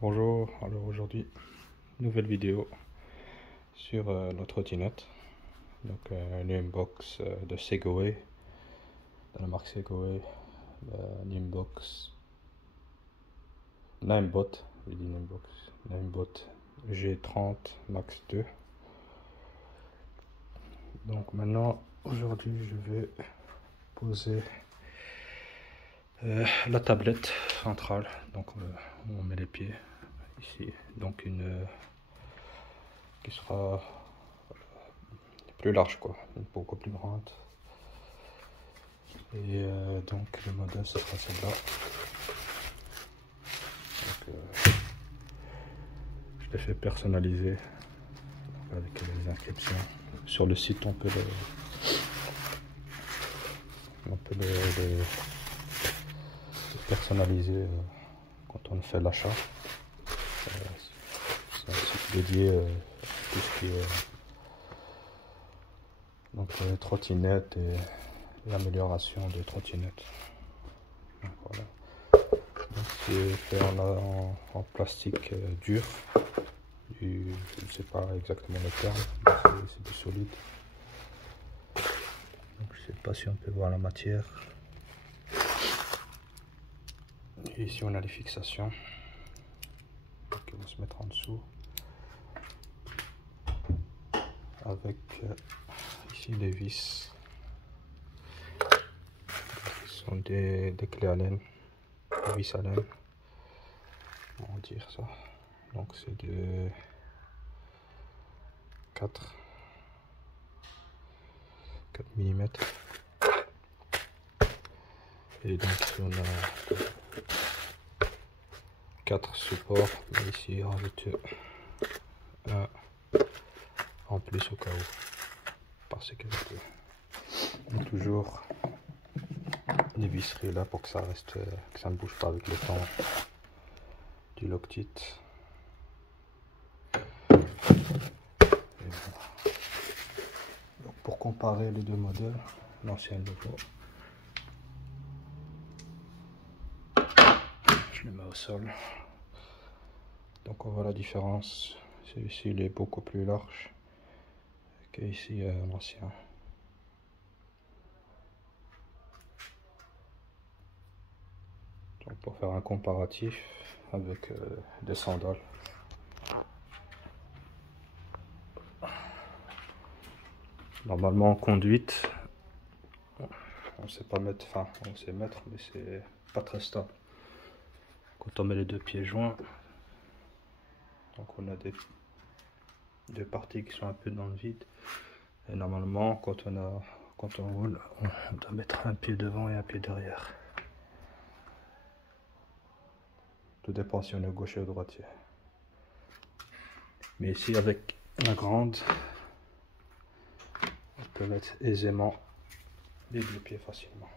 Bonjour, alors aujourd'hui, nouvelle vidéo sur la trottinette. Donc une Nimbox de Segway, de la marque Segway, Nimbox Nimebot, je dis Nimbox, Nimebot G30 Max 2. Donc maintenant, aujourd'hui, je vais poser la tablette centrale. Donc on met les pieds ici, donc une qui sera plus large, quoi, beaucoup plus grande. Et donc le modèle ce sera celle-là. Je l'ai fait personnaliser avec les inscriptions. Sur le site on peut le personnaliser quand on fait l'achat. C'est un site dédié à tout ce qui est donc trottinettes et l'amélioration des trottinettes. Donc, voilà. C'est fait en plastique dur, je ne sais pas exactement le terme, mais c'est du solide. Donc, je ne sais pas si on peut voir la matière. Et ici on a les fixations qui vont se mettre en dessous avec ici les vis. Ce sont des clés Allen, des vis Allen, on va dire ça. Donc c'est de 4 mm. Et donc ici on a 4 supports, mais ici on rajoute un en plus au cas où, par sécurité. Et toujours les visseries là pour que ça reste, que ça ne bouge pas avec le temps, du Loctite. Donc pour comparer les deux modèles, l'ancien et le nouveau, je le mets au sol. Donc on voit la différence. Celui-ci il est beaucoup plus large qu'ici l'ancien. Donc pour faire un comparatif avec des sandales. Normalement en conduite, on sait pas mettre, enfin on sait mettre, mais c'est pas très stable. Quand on met les deux pieds joints, donc on a deux parties qui sont un peu dans le vide. Et normalement quand on roule, on doit mettre un pied devant et un pied derrière. Tout dépend si on est gaucher ou droitier. Mais ici avec la grande, on peut mettre aisément les deux pieds facilement.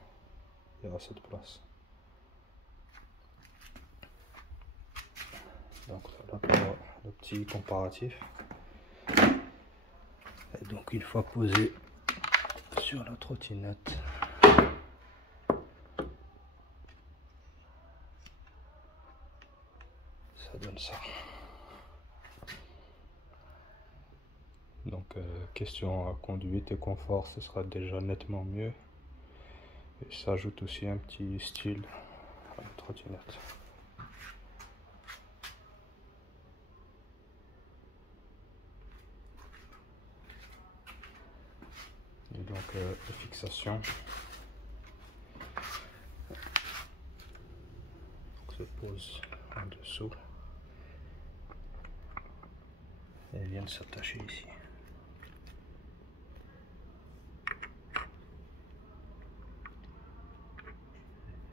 Il y a assez de place. Donc là pour le petit comparatif. Et donc une fois posé sur la trottinette, ça donne ça. Donc question conduite et confort, ce sera déjà nettement mieux. Et ça ajoute aussi un petit style à la trottinette. Et donc les fixations se posent en dessous et viennent s'attacher ici.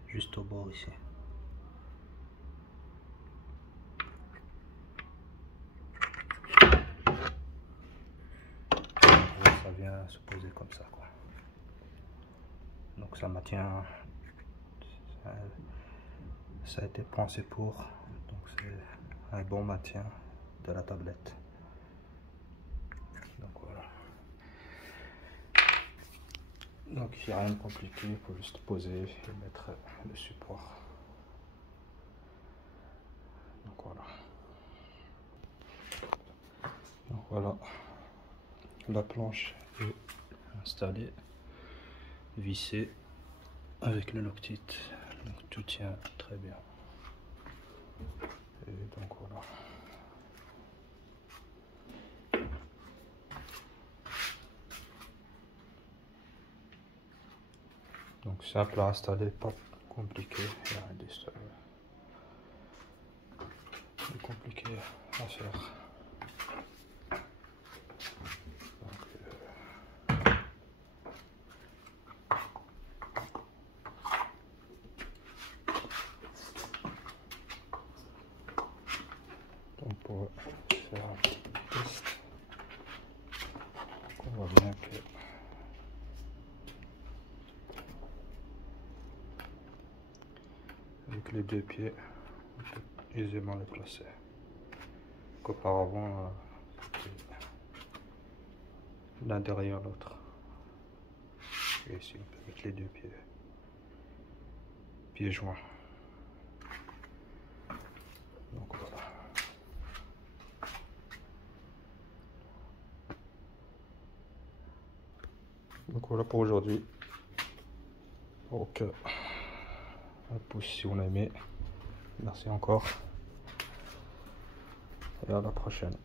Juste au bord ici. Ça vient se poser comme ça, quoi. Donc ça maintient, ça a été pensé pour, donc c'est un bon maintien de la tablette. Donc voilà. Donc il n'y a rien de compliqué, il faut juste poser et mettre le support. Donc voilà. Voilà, la planche est installée, vissée avec le Loctite, donc tout tient très bien. Et donc voilà. Donc simple à installer, pas compliqué, il n'y a rien de compliqué à faire. Donc pour faire un test, on voit bien que avec les deux pieds, on peut aisément les placer. Qu'auparavant, l'un derrière l'autre. Et ici, on peut mettre les deux pieds joints. Donc voilà. Donc voilà pour aujourd'hui. Donc un pouce si on a aimé. Merci encore. Et à la prochaine.